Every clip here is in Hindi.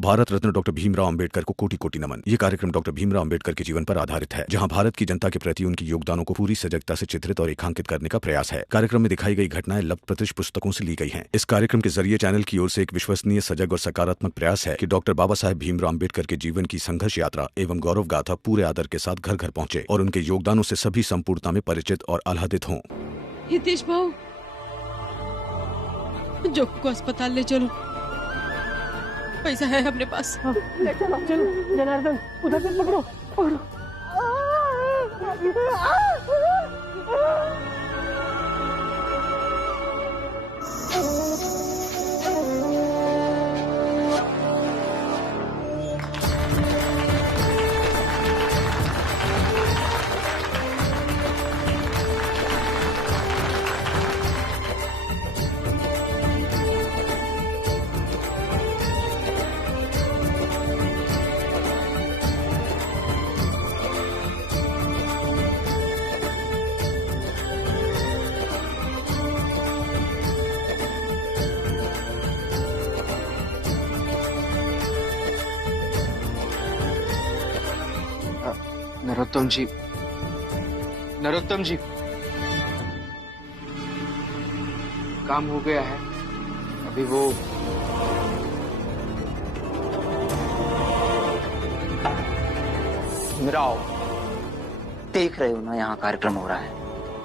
भारत रत्न डॉक्टर भीमराव अंबेडकर को कोटि कोटि नमन। ये कार्यक्रम डॉक्टर भीमराव अंबेडकर के जीवन पर आधारित है, जहां भारत की जनता के प्रति उनके योगदानों को पूरी सजगता से चित्रित और रेखांकित करने का प्रयास है। कार्यक्रम में दिखाई गई घटनाएं लब्ध पुस्तकों से ली गई हैं। इस कार्यक्रम के जरिए चैनल की ओर से एक विश्वसनीय, सजग और सकारात्मक प्रयास है कि डॉक्टर बाबा साहेब भीमराव अंबेडकर के जीवन की संघर्ष यात्रा एवं गौरव गाथा पूरे आदर के साथ घर घर पहुंचे और उनके योगदानों से सभी संपूर्णता में परिचित और आह्लादित हों। हितेश भाऊ, जोकू को अस्पताल ले चलो, पैसा है अपने पास। ले चलो चलो जनार्दन, उधर से पकड़ो पकड़ो। नरोत्तम जी, नरोत्तम जी, काम हो गया है। अभी वो भीमराव, देख रहे हो ना यहाँ कार्यक्रम हो रहा है।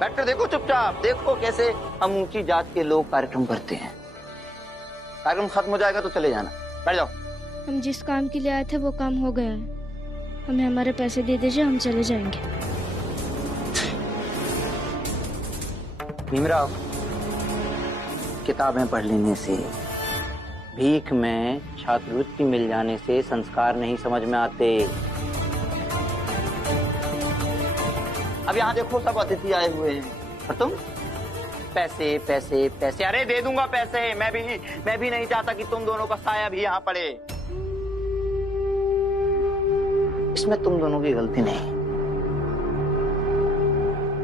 बैठकर देखो, चुपचाप देखो कैसे हम ऊंची जात के लोग कार्यक्रम करते हैं। कार्यक्रम खत्म हो जाएगा तो चले जाना, बैठ जाओ। हम जिस काम के लिए आए थे वो काम हो गया है, हमें हमारे पैसे दे दीजिए, हम चले जाएंगे। भीमराव, किताबें पढ़ लेने से, भीख में छात्रवृत्ति मिल जाने से संस्कार नहीं समझ में आते। अब यहाँ देखो, सब अतिथि आए हुए हैं और तुम पैसे पैसे पैसे। अरे दे दूंगा पैसे, मैं भी नहीं चाहता कि तुम दोनों का साया भी यहाँ पड़े। इसमें तुम दोनों की गलती नहीं।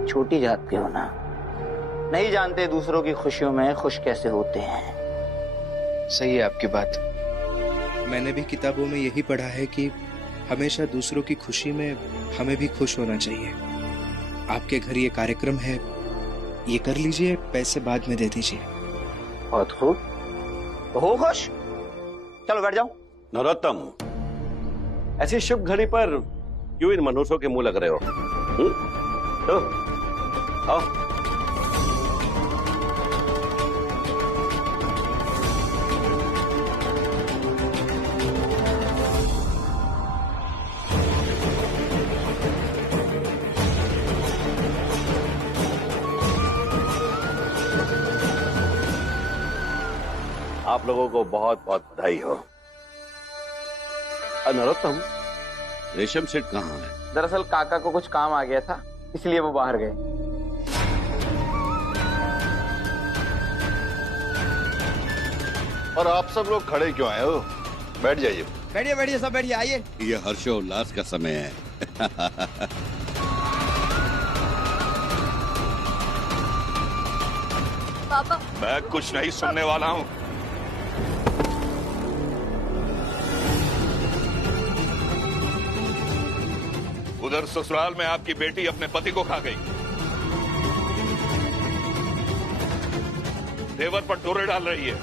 छोटी जात के हो ना, नहीं जानते दूसरों की खुशियों में खुश कैसे होते हैं। सही है आपकी बात। मैंने भी किताबों में यही पढ़ा है कि हमेशा दूसरों की खुशी में हमें भी खुश होना चाहिए। आपके घर ये कार्यक्रम है, ये कर लीजिए, पैसे बाद में दे दीजिए। बहुत खूब, हो खुश, चलो बैठ जाओ। नरोत्तम, ऐसी शुभ घड़ी पर क्यों इन मनुष्यों के मुंह लग रहे हो? तो आओ। आप लोगों को बहुत बहुत बधाई हो। नरोत्तम, रेशम सेठ कहाँ है? दरअसल काका को कुछ काम आ गया था, इसलिए वो बाहर गए। और आप सब लोग खड़े क्यों आए हो? बैठ जाइए। बैठिए बैठिए, सब बैठिए, आइए। ये हर्षोल्लास का समय है। पापा, मैं कुछ नहीं सुनने वाला हूँ। उधर ससुराल में आपकी बेटी अपने पति को खा गई, देवर पर डोरे डाल रही है,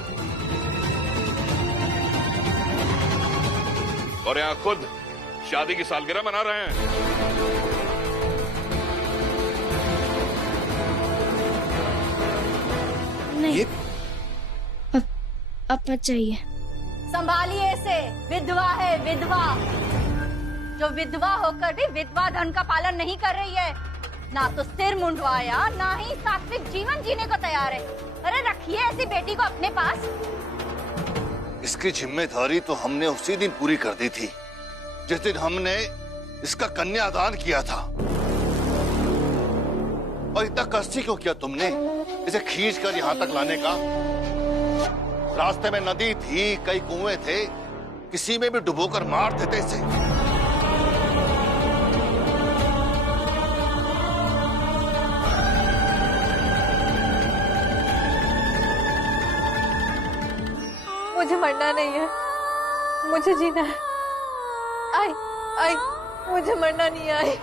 और यहाँ खुद शादी की सालगिरह मना रहे हैं। नहीं, अब मत चाहिए। संभालिए इसे, विधवा है, विधवा जो विधवा होकर भी विधवा धन का पालन नहीं कर रही है, ना तो सिर मुंडवाया, ना ही सात्विक जीवन जीने को तैयार है। अरे रखिए ऐसी बेटी को अपने पास। इसकी जिम्मेदारी तो हमने उसी दिन पूरी कर दी थी जिस दिन हमने इसका कन्यादान किया था। और इतना कष्ट क्यों किया तुमने इसे खींच कर यहाँ तक लाने का? रास्ते में नदी थी, कई कुएं थे, किसी में भी डुबोकर मार देते इसे। मुझे मरना नहीं है, मुझे जीना है। आई आई मुझे मरना नहीं है। आई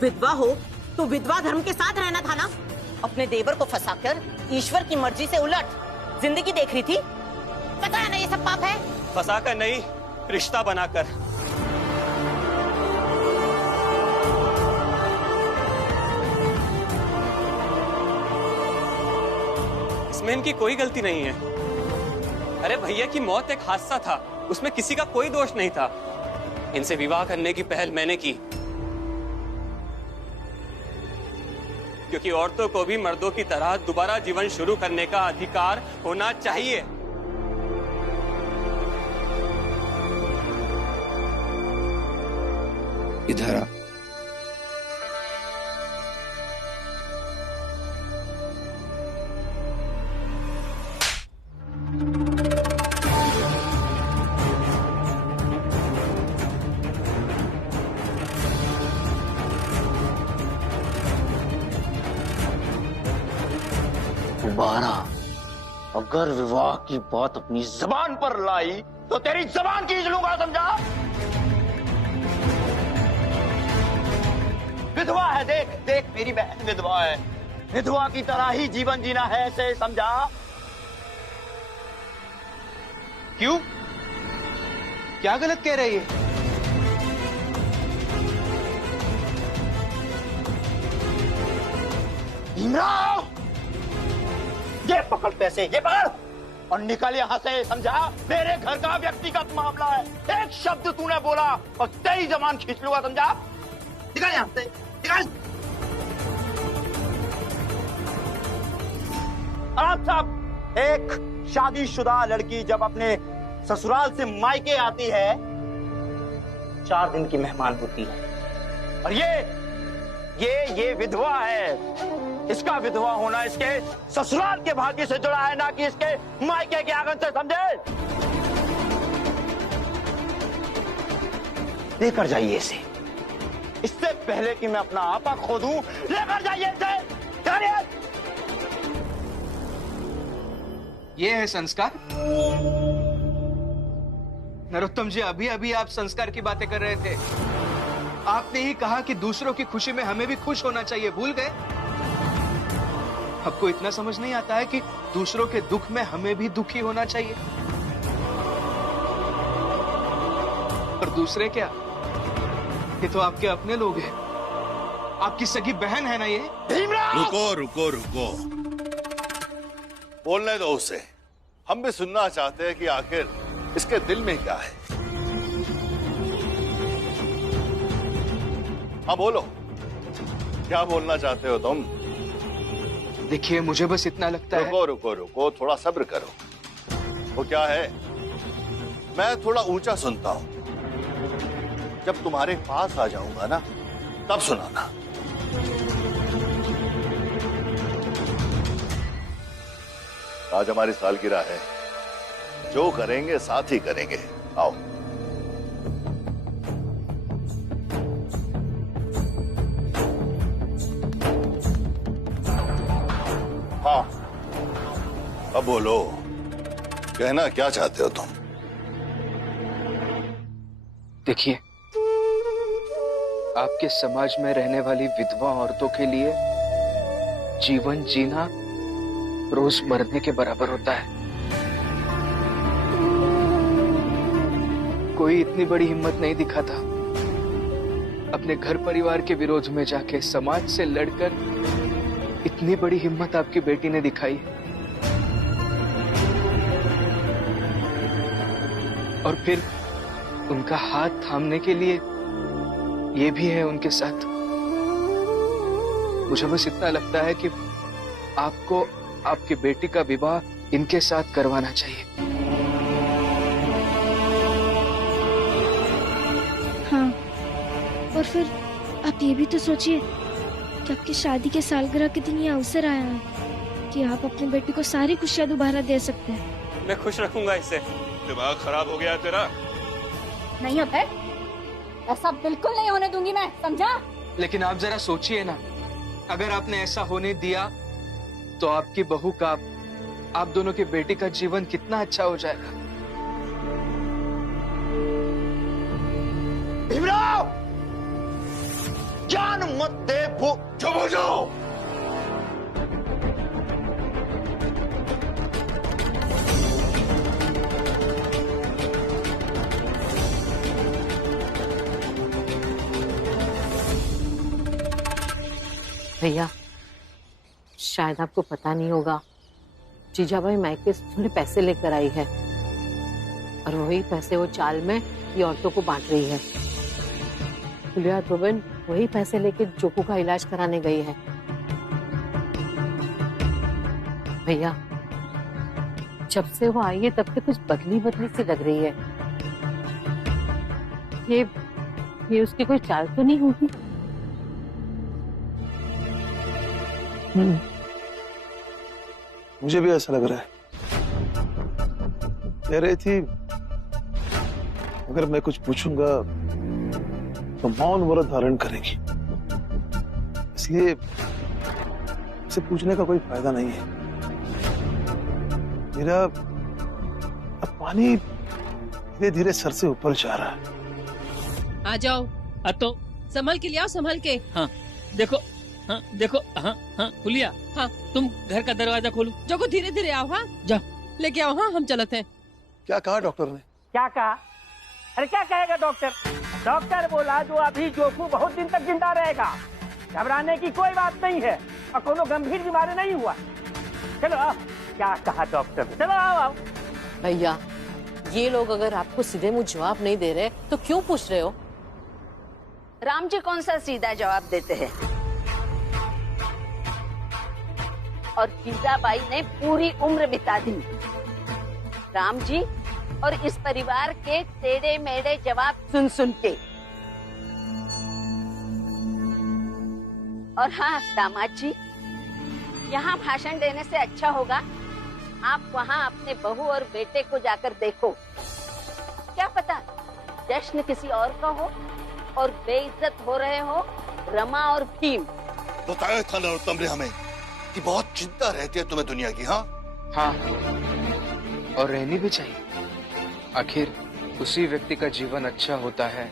विधवा हो तो विधवा धर्म के साथ रहना था ना। अपने देवर को फंसाकर ईश्वर की मर्जी से उलट जिंदगी देख रही थी। पता है ना ये सब पाप है। फंसाकर नहीं, रिश्ता बनाकर। इसमें इनकी कोई गलती नहीं है। अरे भैया की मौत एक हादसा था, उसमें किसी का कोई दोष नहीं था। इनसे विवाह करने की पहल मैंने की, क्योंकि औरतों को भी मर्दों की तरह दोबारा जीवन शुरू करने का अधिकार होना चाहिए। इधर आ। दोबारा अगर विवाह की बात अपनी जबान पर लाई तो तेरी जबान खींच लूंगा, समझा? विधवा है, देख देख मेरी बहन विधवा है। विधवा की तरह ही जीवन जीना है, ऐसे समझा? क्यों? क्या गलत कह रही है? भीमराव, ये पकड़ पैसे, ये पकड़ और निकल यहां से, समझा? मेरे घर का व्यक्तिगत मामला है। एक शब्द तूने बोला और तेरी जबान खींच लूंगा, समझा? निकल यहां से, निकल। आप सब, एक शादीशुदा लड़की जब अपने ससुराल से मायके आती है 4 दिन की मेहमान होती है, और ये विधवा है। इसका विधवा होना इसके ससुराल के भाग्य से जुड़ा है, ना कि इसके मायके के आंगन से, समझे? लेकर जाइए इसे, इससे पहले कि मैं अपना आपा खो दूं। लेकर जाइए इसे। ये है संस्कार? नरोत्तम जी, अभी अभी आप संस्कार की बातें कर रहे थे। आपने ही कहा कि दूसरों की खुशी में हमें भी खुश होना चाहिए, भूल गए? आपको इतना समझ नहीं आता है कि दूसरों के दुख में हमें भी दुखी होना चाहिए? और दूसरे क्या, ये तो आपके अपने लोग हैं। आपकी सगी बहन है ना ये? रुको रुको रुको, बोलने दो उसे। हम भी सुनना चाहते हैं कि आखिर इसके दिल में क्या है। हाँ बोलो, क्या बोलना चाहते हो तुम? देखिए, मुझे बस इतना लगता है। रुको रुको रुको, थोड़ा सब्र करो। वो क्या है, मैं थोड़ा ऊंचा सुनता हूं। जब तुम्हारे पास आ जाऊंगा ना, तब सुनाना। आज हमारी सालगिरह है, जो करेंगे साथ ही करेंगे। आओ। हाँ, अब बोलो, कहना क्या चाहते हो तुम? देखिए, आपके समाज में रहने वाली विधवा औरतों के लिए जीवन जीना रोज मरने के बराबर होता है। कोई इतनी बड़ी हिम्मत नहीं दिखाता अपने घर परिवार के विरोध में जाके। समाज से लड़कर इतनी बड़ी हिम्मत आपकी बेटी ने दिखाई है, और फिर उनका हाथ थामने के लिए ये भी है उनके साथ। मुझे बस इतना लगता है कि आपको आपकी बेटी का विवाह इनके साथ करवाना चाहिए। हाँ, और फिर आप ये भी तो सोचिए कि आपकी शादी के सालगिरह के दिन ये अवसर आया है कि आप अपनी बेटी को सारी खुशियां दोबारा दे सकते हैं। मैं खुश रखूंगा इसे। दिमाग खराब हो गया तेरा? नहीं होता है, ऐसा बिल्कुल नहीं होने दूंगी मैं, समझा? लेकिन आप जरा सोचिए ना, अगर आपने ऐसा होने दिया तो आपकी बहू का, आप दोनों की बेटी का जीवन कितना अच्छा हो जाएगा। भीमराव, जान मत दे वो। चुप हो जाओ। भैया, शायद आपको पता नहीं होगा, जीजाबाई मायके से थोड़े पैसे लेकर आई है और वही पैसे वो चाल में ये औरतों को बांट रही है। फुलिया तो बहन वही पैसे लेके जोकू का इलाज कराने गई है। भैया, जब से वो आई है तब से कुछ बदली बदली सी लग रही है। ये उसकी कोई चाल तो नहीं होगी? मुझे भी ऐसा लग रहा है। कह रही थी अगर मैं कुछ पूछूंगा तो मौन व्रत धारण करेगी, इसलिए इसे पूछने का कोई फायदा नहीं है। मेरा अब पानी धीरे धीरे सर से ऊपर जा रहा है। आ जाओ। तो संभल के ले आओ, संभल के। हाँ देखो, हाँ देखो, हाँ हाँ फुलिया, हाँ तुम घर का दरवाजा खोलो। जोको धीरे धीरे आओ। हाँ जा लेके आओ। हाँ हम चलते हैं। क्या कहा डॉक्टर ने? क्या कहा? अरे क्या कहेगा डॉक्टर? डॉक्टर बोला जो अभी जोकू बहुत दिन तक जिंदा रहेगा, घबराने की कोई बात नहीं है और कोनो गंभीर बीमारी नहीं हुआ। चलो आओ। क्या कहा डॉक्टर ने? चलो आओ आओ। भैया, ये लोग अगर आपको सीधे मुंह जवाब नहीं दे रहे तो क्यों पूछ रहे हो? राम जी कौन सा सीधा जवाब देते हैं? और जीजाबाई ने पूरी उम्र बिता दी राम जी और इस परिवार के टेढ़े मेढ़े जवाब सुन सुन के। और हाँ दामाद जी, यहाँ भाषण देने से अच्छा होगा आप वहाँ अपने बहू और बेटे को जाकर देखो। क्या पता जश्न किसी और का हो और बेइज्जत हो रहे हो रमा और भीम। बताया था नरोत्तम ने हमें कि बहुत चिंता रहती है तुम्हें दुनिया की। हाँ हाँ, और रहनी भी चाहिए। आखिर उसी व्यक्ति का जीवन अच्छा होता है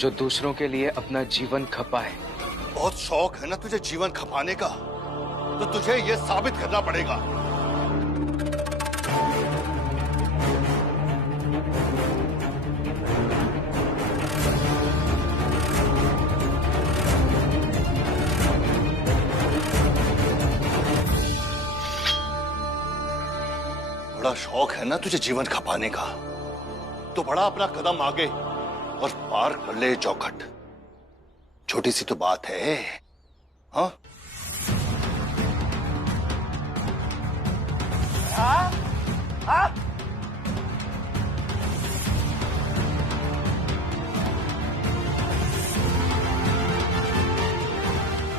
जो दूसरों के लिए अपना जीवन खपाए। बहुत शौक है ना तुझे जीवन खपाने का, तो तुझे ये साबित करना पड़ेगा। बड़ा शौक है ना तुझे जीवन खपाने का, तो बड़ा अपना कदम आगे और पार कर ले चौखट। छोटी सी तो बात है। हाँ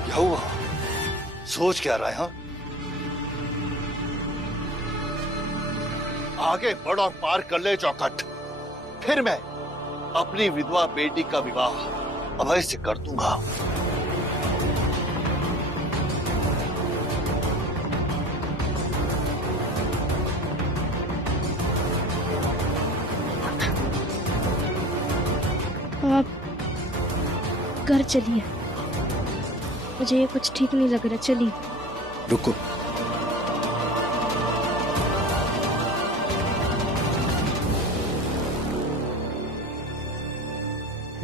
क्या हुआ? सोच क्या रहा है? हाँ आगे बढ़ और पार कर ले चौखट, फिर मैं अपनी विधवा बेटी का विवाह अभय से कर दूंगा। आप घर चलिए, मुझे ये कुछ ठीक नहीं लग रहा। चलिए। रुको।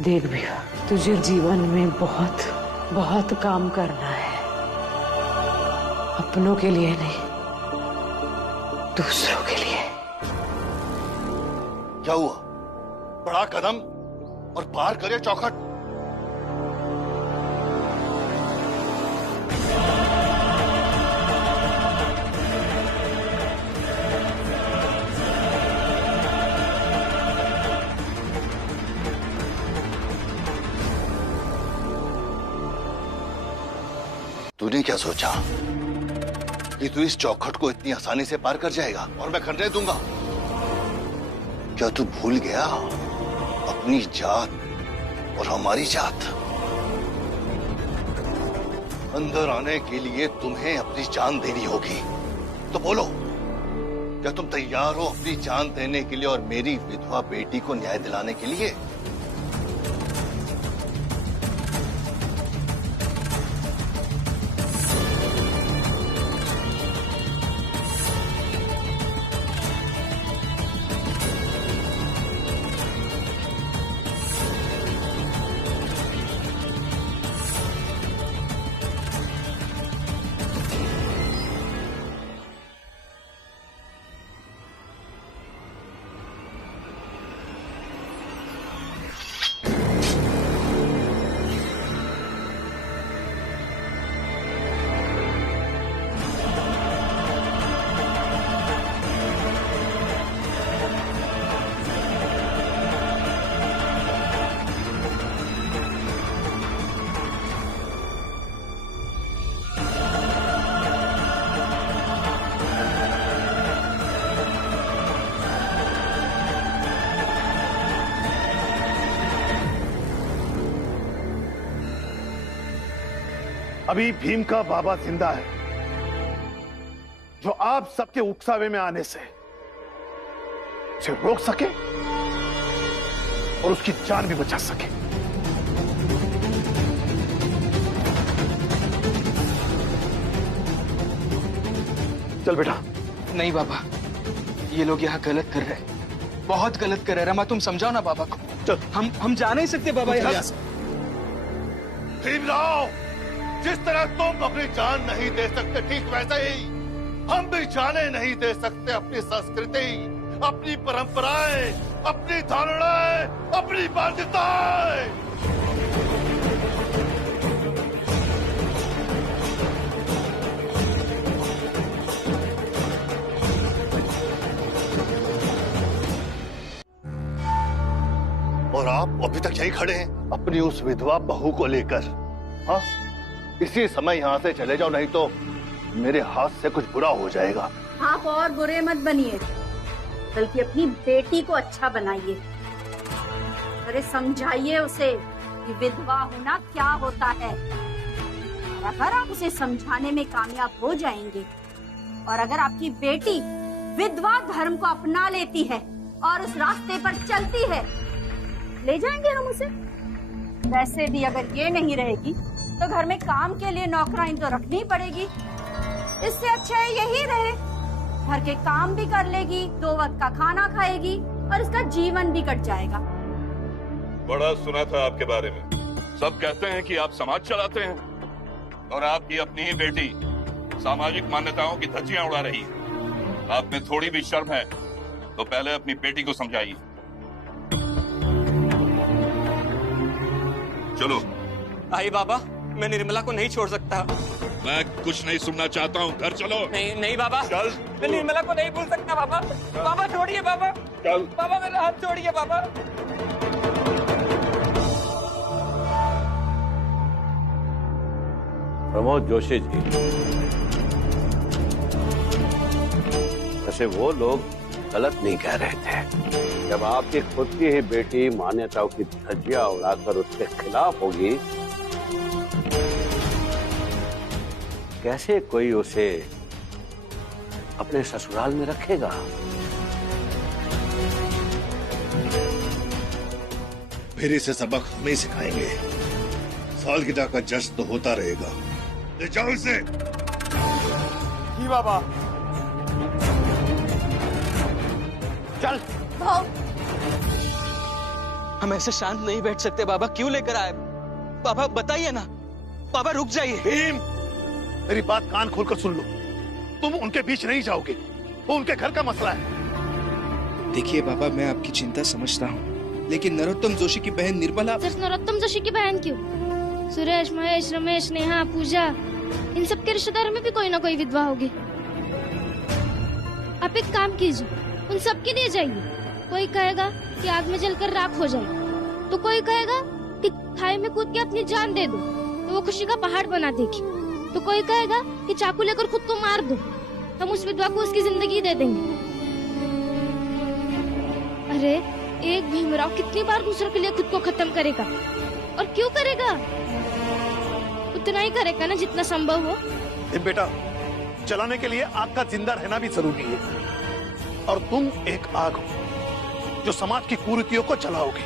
देख भैया, तुझे जीवन में बहुत बहुत काम करना है, अपनों के लिए नहीं, दूसरों के लिए। क्या हुआ? बड़ा कदम और पार करे चौखट। तूने क्या सोचा कि तू इस चौखट को इतनी आसानी से पार कर जाएगा और मैं करने दूंगा? क्या तू भूल गया अपनी जात और हमारी जात? अंदर आने के लिए तुम्हें अपनी जान देनी होगी। तो बोलो, क्या तुम तैयार हो अपनी जान देने के लिए और मेरी विधवा बेटी को न्याय दिलाने के लिए? अभी भीम का बाबा जिंदा है, जो आप सबके उकसावे में आने से उसे रोक सके और उसकी जान भी बचा सके। चल बेटा। नहीं बाबा, ये लोग यहाँ गलत कर रहे हैं, बहुत गलत कर रहे हैं। रमा तुम समझाओ ना बाबा को। चल। हम जा नहीं सकते बाबा यहाँ से। भीमराव, जिस तरह तुम अपनी जान नहीं दे सकते, ठीक वैसे ही हम भी जाने नहीं दे सकते अपनी संस्कृति, अपनी परंपराएं, अपनी धारणाएं, अपनी मान्यताएं। और आप अभी तक यही खड़े हैं अपनी उस विधवा बहू को लेकर। हाँ, इसी समय यहाँ से चले जाओ, नहीं तो मेरे हाथ से कुछ बुरा हो जाएगा। आप और बुरे मत बनिए, बल्कि अपनी बेटी को अच्छा बनाइए। अरे समझाइए उसे कि विधवा होना क्या होता है। और अगर आप उसे समझाने में कामयाब हो जाएंगे और अगर आपकी बेटी विधवा धर्म को अपना लेती है और उस रास्ते पर चलती है, ले जाएंगे हम उसे। वैसे भी अगर ये नहीं रहेगी तो घर में काम के लिए नौकरानी तो रखनी पड़ेगी। इससे अच्छा है यही रहे, घर के काम भी कर लेगी, 2 वक्त का खाना खाएगी और इसका जीवन भी कट जाएगा। बड़ा सुना था आपके बारे में, सब कहते हैं कि आप समाज चलाते हैं और आपकी अपनी ही बेटी सामाजिक मान्यताओं की धज्जियां उड़ा रही है। आप में थोड़ी भी शर्म है तो पहले अपनी बेटी को समझाइए। चलो। आई बाबा, मैं निर्मला को नहीं छोड़ सकता। मैं कुछ नहीं सुनना चाहता हूँ, घर चलो। नहीं नहीं बाबा, चल। मैं निर्मला को नहीं भूल सकता बाबा। बाबा छोड़िए बाबा। चल। बाबा मेरा हाथ छोड़िए बाबा। प्रमोद जोशी जी, वैसे वो लोग गलत नहीं कह रहे थे। जब आपकी खुद की ही बेटी मान्यताओं की धज्जियां उड़ाकर उसके खिलाफ होगी, कैसे कोई उसे अपने ससुराल में रखेगा? फिर इसे सबक हम ही सिखाएंगे। सालगिरह का जश्न तो होता रहेगा। ले जाओ इसे। जी बाबा। चल। हम ऐसे शांत नहीं बैठ सकते बाबा, क्यों लेकर आए? बाबा बताइए ना। बाबा रुक जाइए। भीम, मेरी बात कान खोलकर सुन लो। तुम उनके बीच नहीं जाओगे, वो उनके घर का मसला है। देखिए बाबा, मैं आपकी चिंता समझता हूँ, लेकिन नरोत्तम जोशी की बहन निर्मला। सिर्फ नरोत्तम जोशी की बहन क्यों? सुरेश, महेश, रमेश, नेहा, पूजा, इन सबके रिश्तेदारों में भी कोई ना कोई विधवा होगी। आप एक काम कीजिए, उन सबके लिए जाइए। कोई कहेगा कि आग में जलकर राख हो जाए, तो कोई कहेगा कि खाई में कूद के अपनी जान दे दो, तो वो खुशी का पहाड़ बना देगी। तो कोई कहेगा कि चाकू लेकर खुद को मार दो, हम उस विधवा को उसकी जिंदगी दे देंगे। अरे एक भीमराव कितनी बार दूसरों के लिए खुद को खत्म करेगा? और क्यों करेगा? वो उतना ही करेगा ना जितना संभव हो। बेटा, जलाने के लिए आग का जिंदा रहना भी जरूरी है, और तुम एक आग हो जो समाज की कुरीतियों को जलाओगे,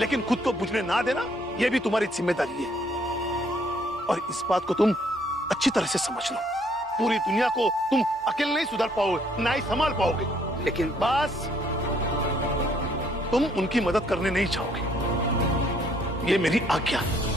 लेकिन खुद को बुझने ना देना यह भी तुम्हारी जिम्मेदारी है। और इस बात को तुम अच्छी तरह से समझ लो, पूरी दुनिया को तुम अकेले नहीं सुधार पाओगे, ना ही संभाल पाओगे, लेकिन बस तुम उनकी मदद करने नहीं चाहोगे, ये मेरी आज्ञा है।